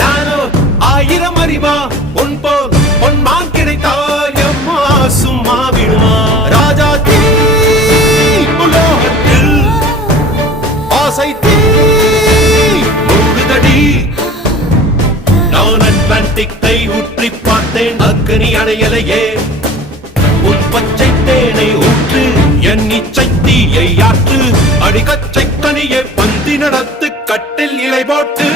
நானோ ஆயிரம் அறிவா உன் போல் பொன்மான் கிடைத்தாயம்மா சும்மா விடுமா ராஜா தீ உலோகத்தில் ஆசை தீ மூடுதடி நான் அட்லாண்டிக்கை ஊற்றி பார்த்தேன் அக்கனி அணையலையே உன் பச்சை தேனை ஊற்று என் இச்சை தீயை ஆற்று அடிக்கச்சை கனியை பந்தி நடத்து கட்டில் இலை போட்டு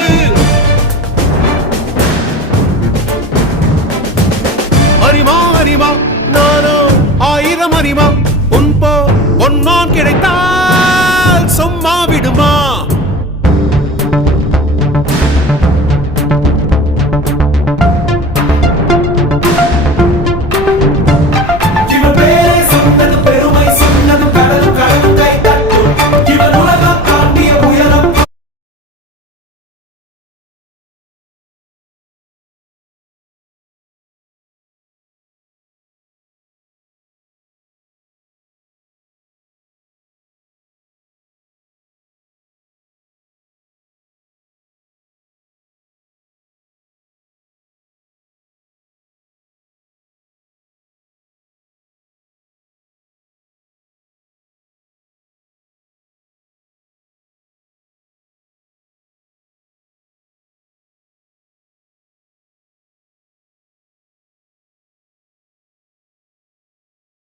அறிமா அறிமா நானோ ஆயிரம் அறிமா உன் போ பொன்னான் கிடைத்தால் சும்மா விடுமா